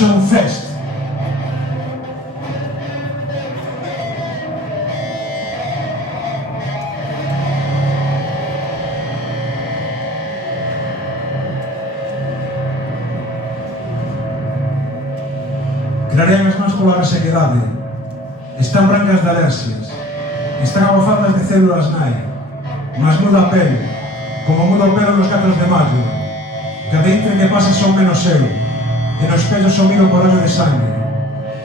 sexa un fest. Clarean as mans pola resequedade. Están brancas de alerxias. Están abofadas de células nai. Mas muda a pel, como muda o pelo nos 4 de maio. Cada intre que pasa son menos eu, e no espello son miro por ollo de sangue.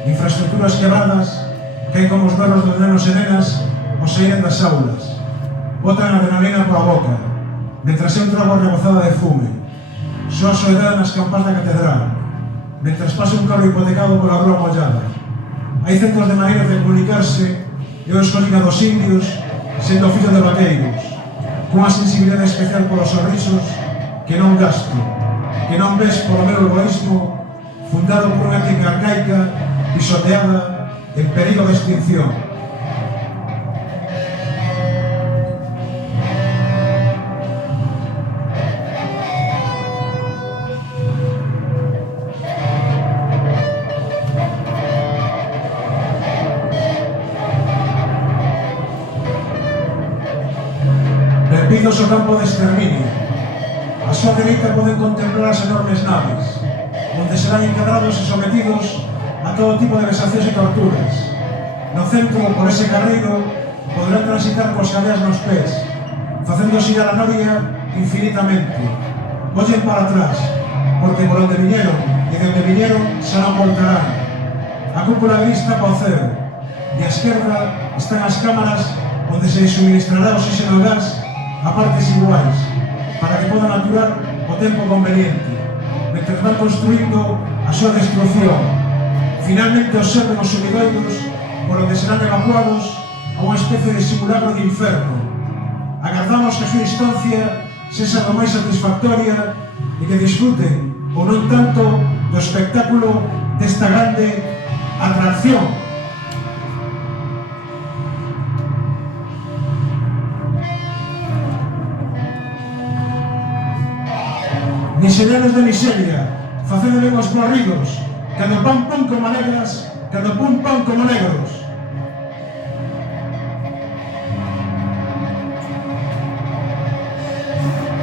Infraestructuras quebradas, caen como os berros dos nenos e nenas o saíren das aulas. Botan adrenalina pola boca, mentras eu trago a rebozada de fume. Soa a soedade nas campás da catedral, mentras pasa un carro hipotecado pola rúa mollada. Hai centos de maneiras de comunicarse, e eu escolín a dos indios, sendo fillo de vaqueiros, cunha sensibilidade especial polos sorrisos que non gasto, que non ves polo meu egoísmo, fundado por unha ética arcaica, pisoteada, en perigo de extinción. Benvidos ao campo de exterminio. A súa dereita poden contemplar as enormes naves, onde serán encadrados e sometidos a todo tipo de vexacións e torturas. No centro, por ese carreiro, poderán transitar cos cadeas nos pés, facendo xirar a noria infinitamente. Ollen para atrás, porque por onde viñeron e de onde viñeron xa non voltarán. A cúpula gris tapa o ceo, e á esquerda están as cámaras onde se suministrará o oxígeno e gas a partes iguais, para que podan aturar o tempo conveniente, mentre van construindo a súa destrucción. Finalmente observen os sumidoiros por onde serán evacuados a unha especie de simulacro de inferno. Agardamos que a súa instancia sexa do máis satisfactoria e que disfruten, ou non tanto, do espectáculo desta grande atracción. Miserianos de miseria, facendo ben os corridos, cando pan pon como negras, cando pun pan como negros.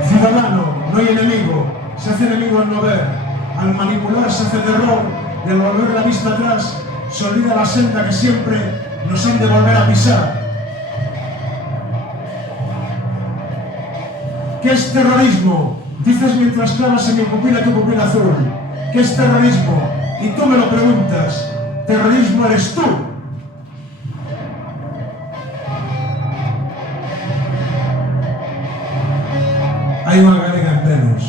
Ciudadano, no hai enemigo, se hace enemigo al no ver, al manipular se hace de error, y al volver la vista atrás, se olvida la senda que siempre nos han de volver a pisar. ¿Qué es terrorismo? Dices mientras clavas en mi pupila tu pupila azul. ¿Qué es terrorismo? Y tú me lo preguntas. Terrorismo eres tú. Hay unha galega en Venus.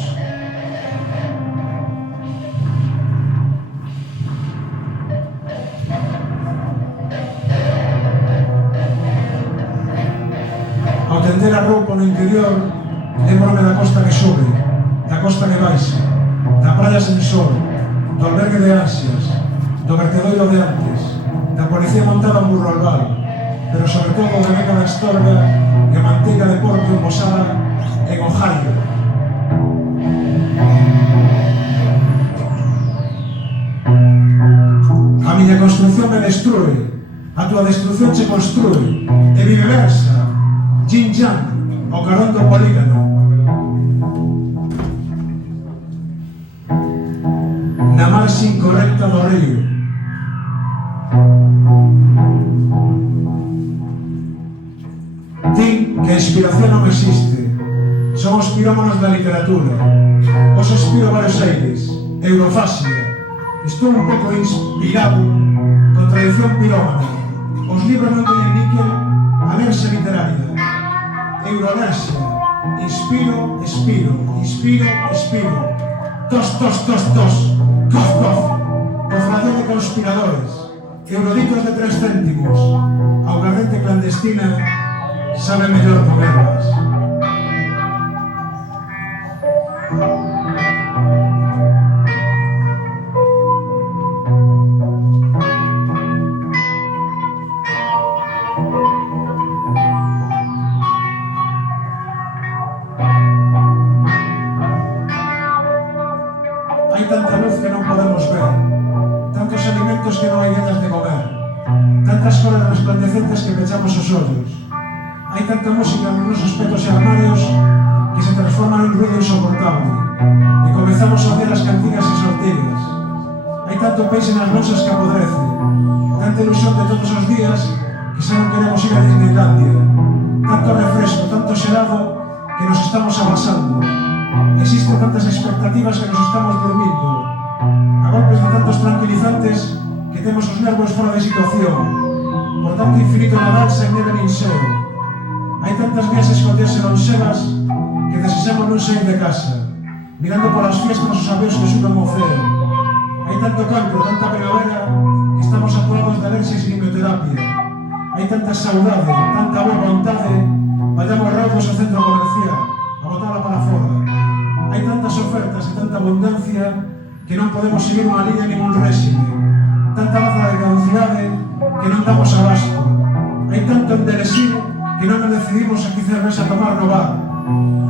Ao tender a roupa no interior, lembrome da costa que sube, da costa que baixa, da praia sen sol, do albergue de ansias, do vertedoiro de antes, da policía montada en burro albal, pero sobre todo da meca da Astorga e a manteiga de porco embosada en Ohio. A miña construcción me destrue, a tua destrucción che construe, e viceversa, yin-yang, o carón do polígono. Na marxe incorrecta do río. Din que a inspiración non existe. Son os pirómanos da literatura. Os expiro varios aires. Eurofasia. Estou un pouco inspirado con tradición pirómana. Os libros non teñen níquel, alerxa literaria. Euroalerxia. Inspiro, expiro. Inspiro, expiro. Tos, tos, tos, tos. Cof, cof. Cofradía de conspiradores. Eruditos de 3 céntimos. Augadente clandestina sabe mellor comerlas. Hai tanta luz que non podemos ver. hai ganas de comer, tantas cores resplandecentes que pechamos os ollos. Hai tanta música nos nosos petos e armarios que se transforman en ruido insoportable e comezamos a oír as cantigas e sortigas. Hai tanto peixe nas bolsas que apodrece, tanta ilusión de todos os días que xa non queremos ir a Disneylandia, tanto refresco, tanto xelado que nos estamos abasando. Existen tantas expectativas que nos estamos durmindo, a golpes de tantos tranquilizantes que temos os nervos fora de situación, por tanto infinito Nadal sen neve nin xeo. Hai tantas viaxes cotias e lonxevas que desexamos non sair de casa, mirando polas fiestas os avións que suben ao ceo. Hai tanto cancro, tanta primavera, que estamos apurados de alerxis e quimioterapia. Hai tanta saudade, tanta boa vontade, vayamos raudos ao centro comercial, a botala para fora. Hai tantas ofertas e tanta abundancia que non podemos seguir unha línea nin un réxime. Tanta baza de caducidade que non damos abasto. Hai tanto enderesir que non nos decidimos a que cerveza tomar no bar.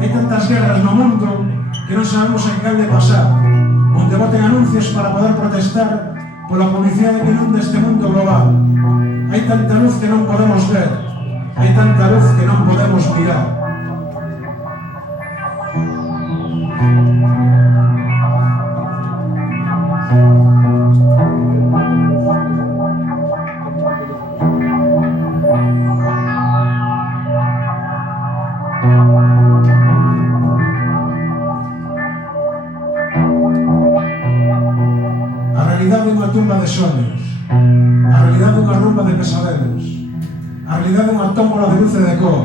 Hai tantas guerras no mundo que non sabemos a que de pasar, onde boten anuncios para poder protestar pola publicidade que inunda este mundo global. Hai tanta luz que non podemos ver, hai tanta luz que non podemos mirar. A realidade é unha tumba de soños, a realidade é unha rumba de pesadelos, a realidade é unha tómbola de luz e de cor,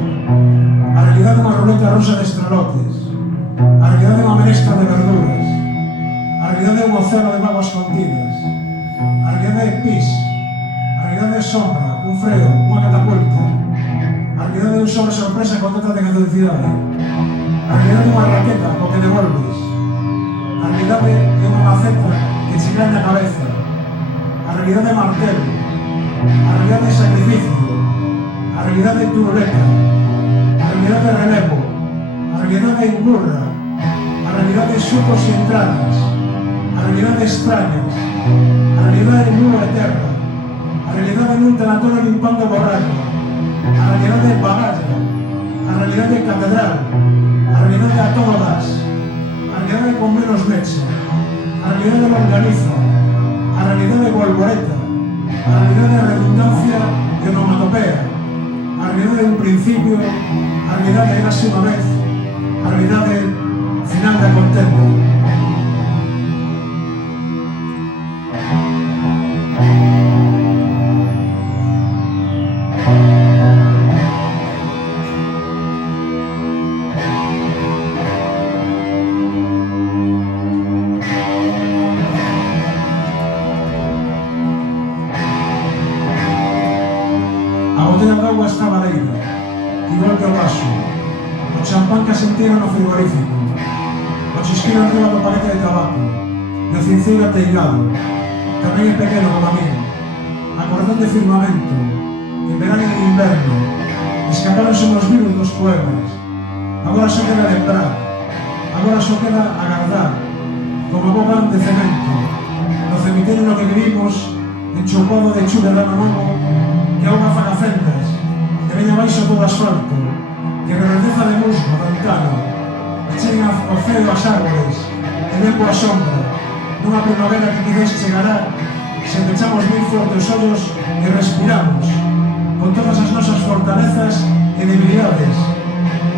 a realidade é unha ruleta rosa de estralotes, a realidade é unha menestra de verduras, a realidade é un océano de mágoas contidas, a realidade é pis, a realidade é sombra, un freo, unha catapulta, a realidade é un sobre sorpresa con data de caducidade, a realidade é unha raqueta co que devolves, a realidade é unha maceta que che cae na cabeza, a realidade é martelo, a realidade é sacrificio, a realidade é turuleta, a realidade é relevo, a realidade é engurra, a realidade é sucos e entradas, a realidade é extrañas, a realidade é nua e terra, a realidade é nun tanatorio limpando borracho, a realidade é bagalla, a realidade é catedral, a realidade é a todo gas, a realidade é con menos leche, a realidade é longaniza, a realidade é volvoreta, a realidade é redundancia e onomatopea, a realidade é un principio, a realidade é casi unha vez, a realidade é final da contenda. A botella de agua está baleira, igual que o vaso, o champán que asentira no frigorífico, o chisquilo arriba do paquete de tabaco, e o cinceiro ateigado, tamén é pequeno como a mí, a cordón de firmamento, en verano e en inverno, escaparonse nos vivos dos poemas, agora só queda lembrar, agora só queda agardar, como bogan de cemento, no cemiterio no que vivimos, enchupado de chula de ano novo, que a unha faga fendas, que veña baixo todo asfalto, que reverdeza de musgo, ventano, que cheguen ao feo as árbores, que ven coa sombra, nunha primavera que quizás chegará, se pechamos moi forte os ollos e respiramos, con todas as nosas fortalezas e debilidades,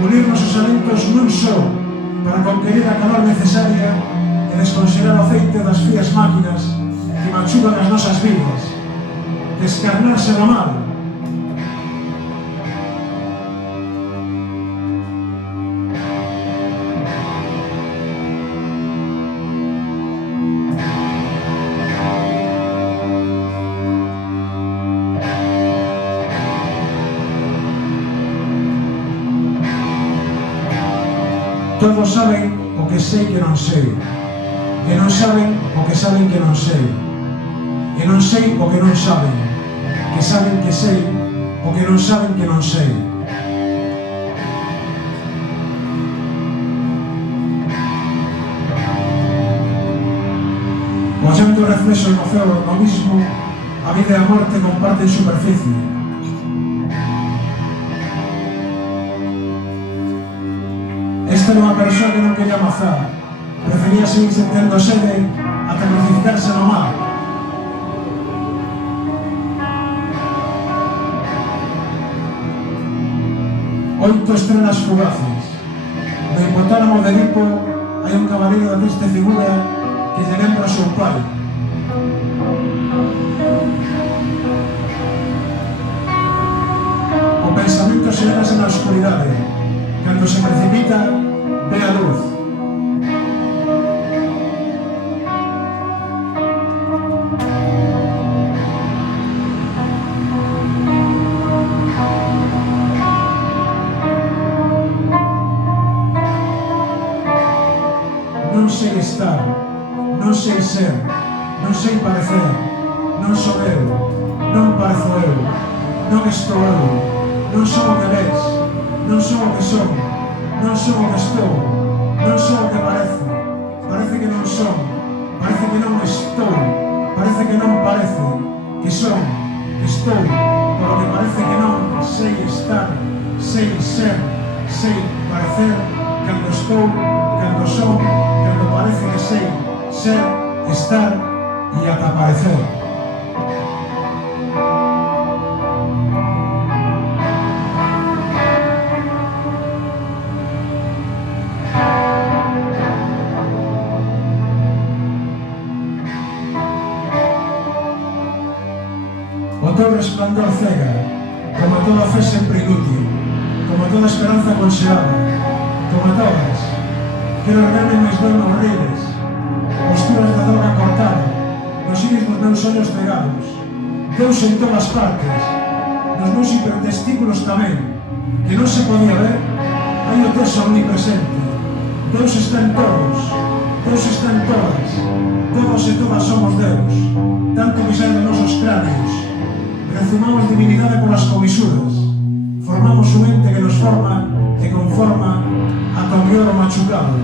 unirnos os alentos nun só, para conquerir a calor necesaria e desconsiderar o aceite das frías máquinas que machucan as nosas vidas, descarnarse do mal. Todos saben o que sei que non sei, e non saben o que saben que non sei, e non sei o que non saben, que saben que sei o que non saben que non sei. O llanto reflexo no ceo no mismo A vida e a morte comparten superficie. Esta era unha persoa que non quería amazar. Prefería seguir sentindo sede ata crucificarse no mar. Oito estrelas fugaces. No hipotálamo de Edipo hai un cabaleiro da triste figura que lle lembra o seu pai. O pensamento se levase na oscuridade. Cando se precipita, ve a luz. Non sei estar, non sei ser, non sei parecer, non sou eu, non parezo eu, non estou eu, non sou o que ves, non sou o que son, non sou o que estou, non sou o que parezo, parece que non son, parece que non estou, parece que non parece, que son, que estou, polo que parece que non sei estar, sei ser, sei parecer, cando estou, cando son, cando parece que sei ser, estar e ata parecer. O teu resplandor cega, como toda fe sempre inútil, como toda esperanza conxelada, como todas. Quero regarme máis ben nos riles, posturas da droga cortada, nos iris dos meus ollos cegados. Deus en todas partes, nos meus hipertestículos tamén, que non se podía ver, hai o Deus omnipresente. Deus está en todos, Deus está en todas, todos e todas somos Deus, tanto que sai dos nosos cráneos. Rezumamos divinidade polas comisuras, formamos un ente que nos forma e conforma ata o miolo machucado.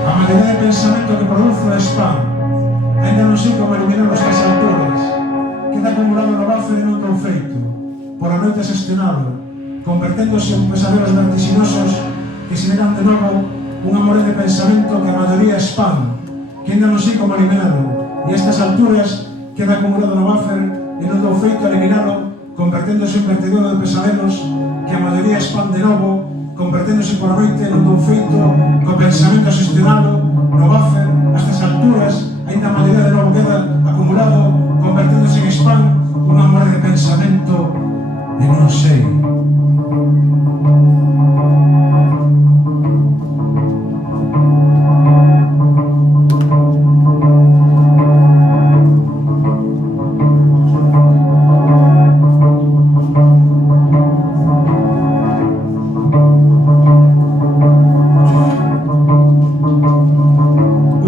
A maioría de pensamento que produzo é spam. Ainda non sei como eliminar estas alturas. Queda acumulado no bafo e non dou feito. Por a noite asestionado, converténdose en pesadelos vertiginosos que se negan de novo unha more de pensamento que a maioría é spam, que ainda non sei como eliminarlo. E a estas alturas queda acumulado no buffer e non dou feito a eliminarlo, converténdose en vertedero de pesadelos que a maioría é spam de novo, converténdose por a noite e non dou feito co pensamento asestionado no buffer. A estas alturas ainda a maioría de novo queda acumulado, converténdose en spam, unha more de pensamento e non sei.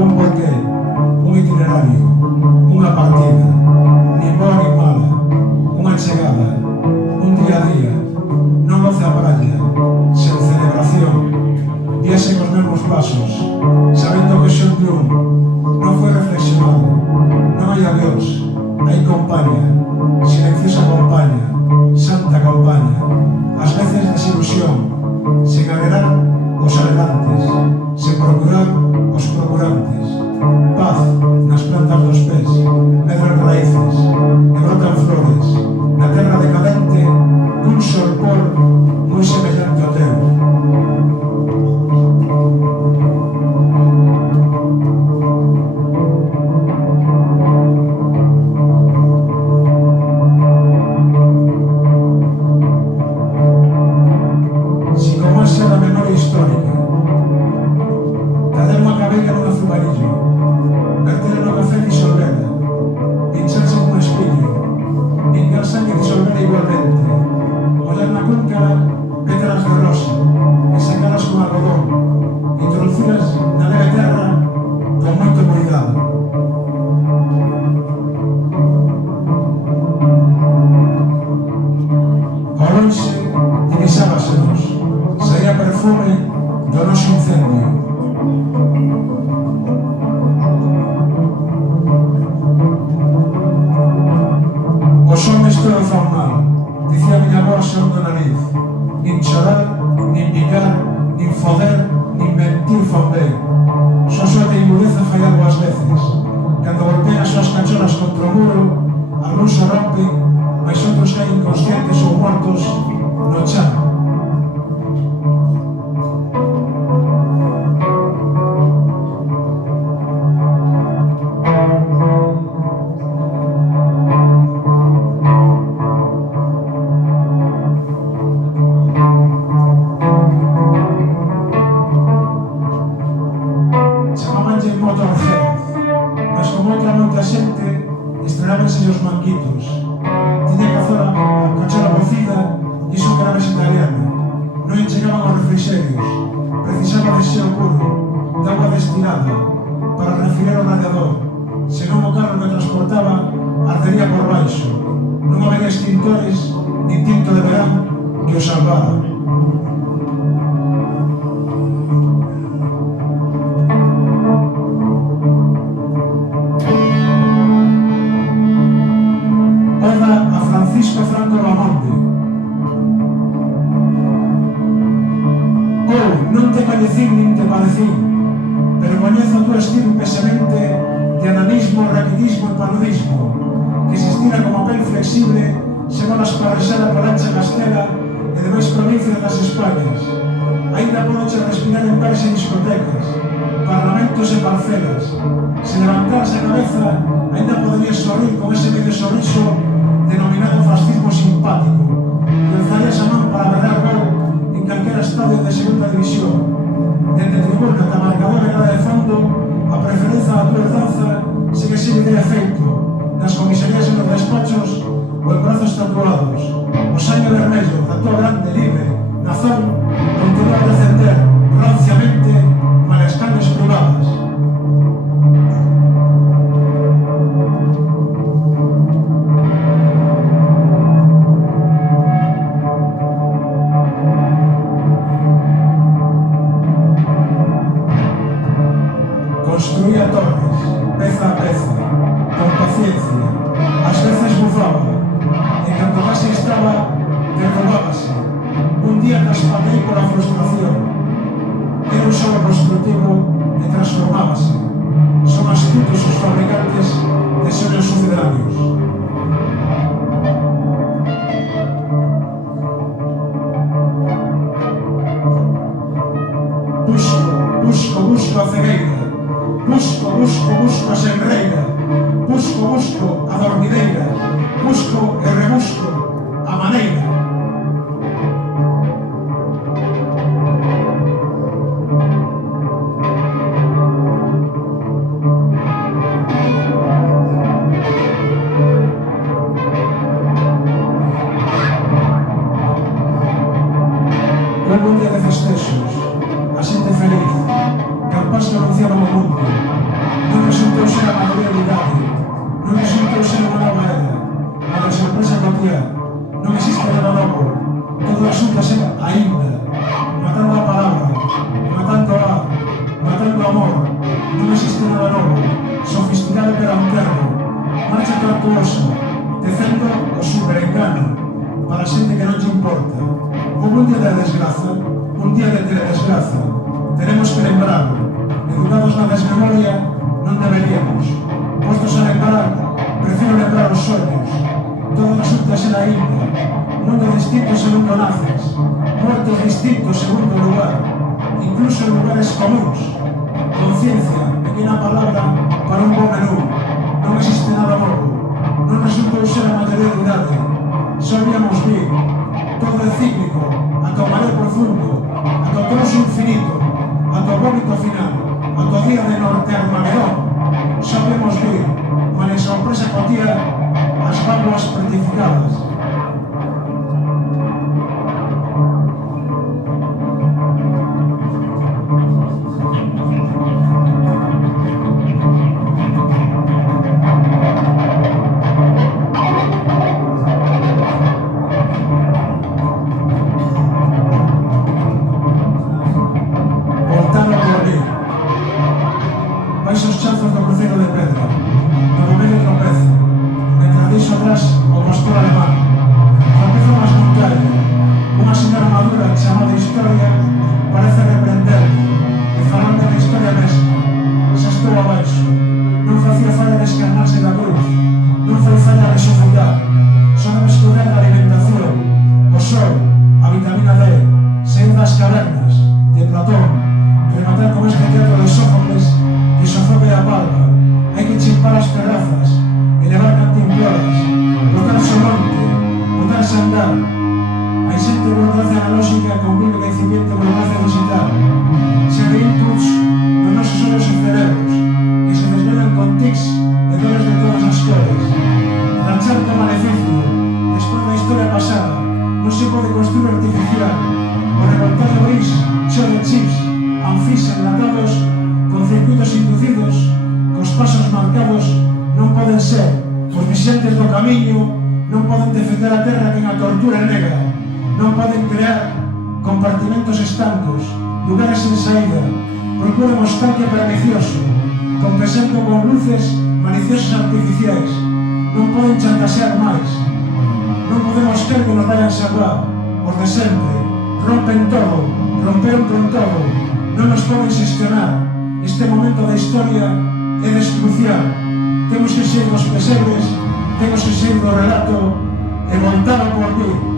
Un porqué, un itinerario, unha partida, nin boa nin mala, unha chegada, un día a día, non goce a praia, sen celebración, díase cos mesmos pasos, sabendo que son de un, non foi reflexionado, non hai adiós, hai compañía, silenciosa compañía, santa compañía, ás veces desilusión, sen alerar os alerantes, sen procurar os procurantes, paz nas plantas dos pés, medran raíces, e brotan flores, na terra decadente, un solpor moi semellante ao teu. Si como esa da memoria histórica, traer unha cabella nun azumarillo, verter horas contra o muro, algúns o rompen, mas outros caen inconscientes ou mortos no chan. Chamabanlle Motorhead, mas como outra moita xente estrelábanse os manguitos. Tiña que facer a cachola cocida e iso que era vegetariana. Non lle chegaban aos refrigerios. Precisaba de xeo puro, de agua destilada, para refriar o radiador. Senón o carro que transportaba ardería por baixo. Non había extintores nin tinto de verán que o salvara. Francisco Franco Bamonte. Non te coñecín nin te parecín, pero coñezo a túa estirpe semente de ananismo, raquitismo e paludismo, que se estira como pel flexible se van a esparrexar por ancha Castela e demais provincias das Españas. Ainda podoche respirar en bares e discotecas, parlamentos e parcelas. Se levantaras a cabeza, ainda poderías sorrir con ese medio sorriso denominado fascismo simpático, e alzarías a man para berrar gol en calquera estadio de segunda división. Dende tribuna ata marcador e nada de fondo, a preferencia da tua herdanza segue sin de efeito, nas comisarías e nos despachos ou en brazos tatuados. O sangue vermello da tua grande, libre nazón continúa a descender ranciamente malas carnes privadas. Construía torres, peza a peza, con paciencia. Ás veces bufaba, e cando case estaba, derrubábase. Un día traspatei pola frustración. Era un solo constructivo e transformábase. Son astutos os fabricantes de sonhos sucedáneos. Busco a cegueira. Busco a senreira. Busco a dormideira. Busco e rebusco a maneira. Un día de festexos, a xente feliz, capaz que anunciaban o mundo. Non resultou ser a maioridade, non resultou ser unha nova era, a da sorpresa cotiá. Non existe nada novo, todo resulta ser aínda, matando a palabra, matando a, matando o amor. Non existe nada novo, sofisticado pero un termo, marcha tortuosa, tecendo o superengano, para xente que non te importa. Como un día de desgraza, un día de teledesgraza, tenemos que lembrarlo. Educados na desmemoria, non deberíamos. Postos a lembrar, prefiro lembrar os sonhos. Todo resulta ser aínda. Mundo distinto segundo naces. Muertos distintos segundo lugar. Incluso en lugares comuns. Conciencia, pequena palabra para un bom menú. Non existe nada novo. Non resultou ser a maioridade. Sabíamos vir. Todo é cíclico, ata o mareo profundo, ata o trozo infinito, ata o vómito final, ata o día de Norte Armagedón. Sabemos vir, mas a sorpresa cotía as válvulas petrificadas. Vais aos chanzos do cruceiro de pedra, no medio tropezo, mentre deixo atrás o pastor alemán. ocupar as terrazas, elevar cantimploras, botarse ao monte, botarse a andar. Hai xente burocracia analóxica convive la incipiente burocracia digital. Se de inputs nos nosos ollos e cerebros, que se desvelan con tics e dores de todas as cores. Rachar co maleficio, despois da historia pasada, non se pode construir artificial. O revoltado gris, xo de chips, anfís enlatados, con circuitos inducidos, cos pasos marcados, non poden ser, os vixentes do camiño, non poden defender a terra quen a tortura negra, non poden crear compartimentos estancos, lugares sen saída, procuran o estanque pernicioso, compensando con luces maliciosas artificiais, non poden chantaxear máis, non podemos querer que nos vayan salvar, os de sempre, rompen todo, romperon con todo, non nos poden xestionar. Este momento da historia é destrucial. Temos que ser dos pesebres, temos que ser do relato e voltar por vir.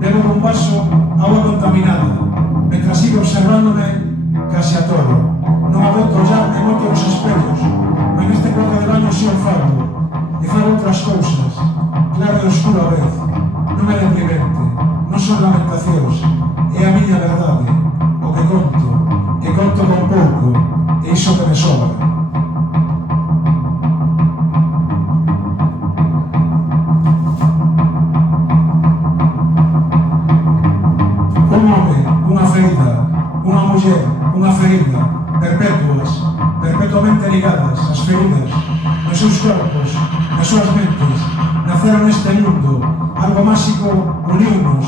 Bebo un vaso, agua contaminada, mientras sigo observándome casi a todo. feridas, nos seus corpos, nas súas mentes, naceron neste mundo, algo máxico uniunos,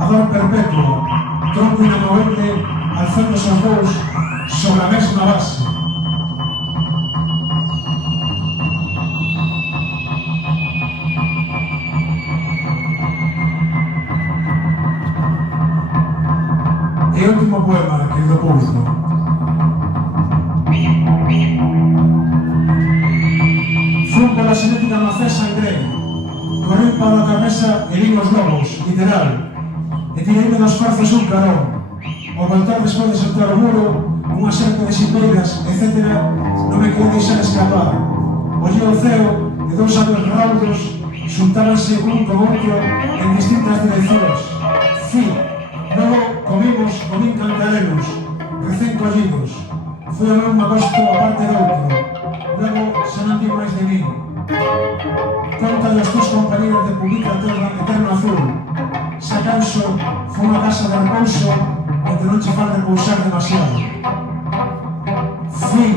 a dor perpetua, tronco inamovente, alzando os dous sobre a mesma base. E último poema, querido público. Fun pola xenética macé sangrei, correu para a cabeza e vin os lobos, literal, e tireime dos farzos un carón. Ao voltar despois de saltar o muro, unha cerca de xipeiras, etc., non me quería deixar escapar. Ollei o ceo e dous aves raudos xuntábanse un con outro en distintas direccións. Fin. Logo comín cantarelos, recén collidos. Fui a ver un agosto a parte do outro. Logo xa non digo máis de min. Conta dos teus compañeros de Publica Terra Eterno Azul. Xa canso, foi unha casa de repouso onde non che fan repousar demasiado. Fin.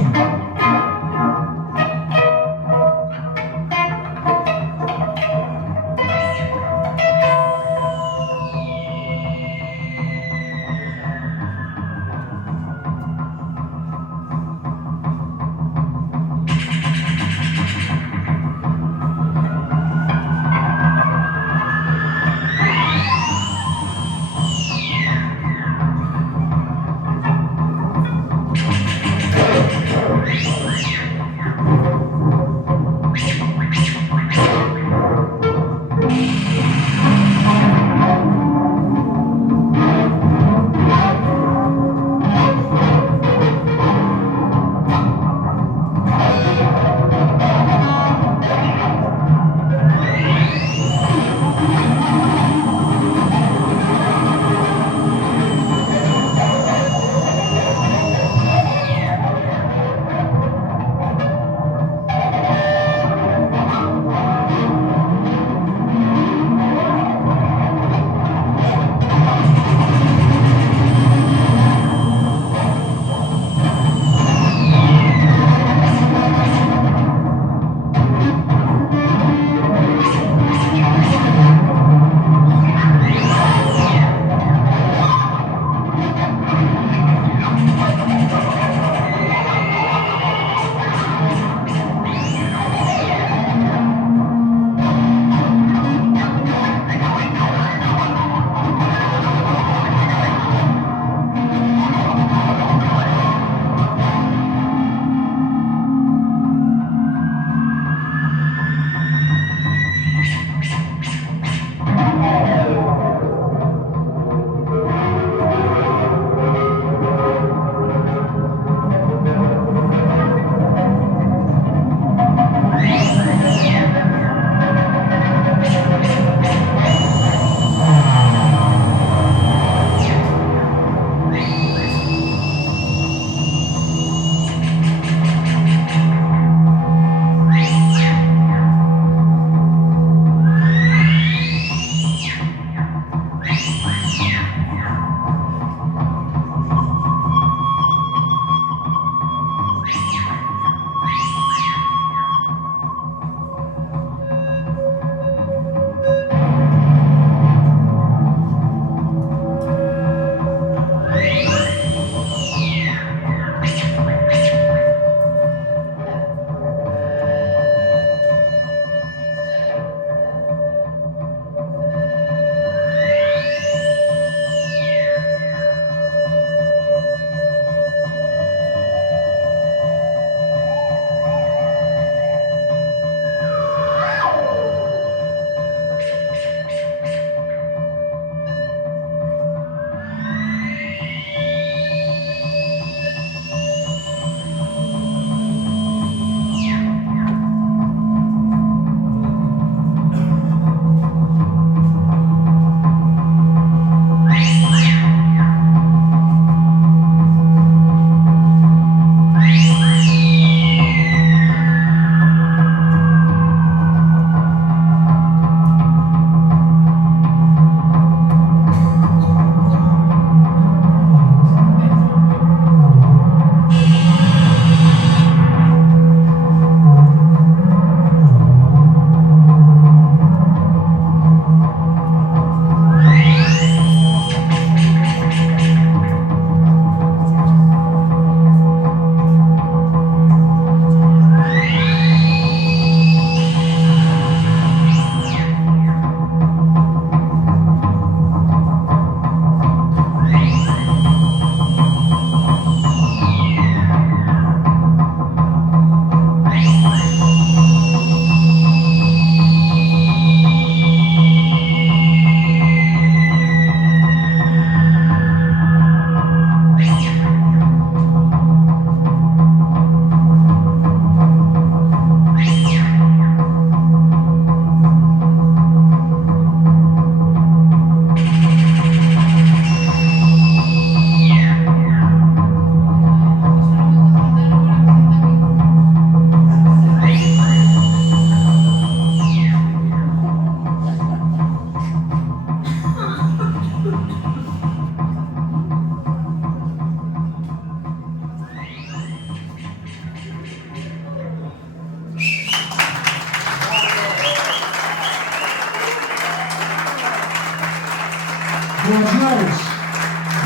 Os nais,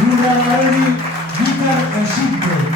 Lula Gaedi, Vícar e Sitio.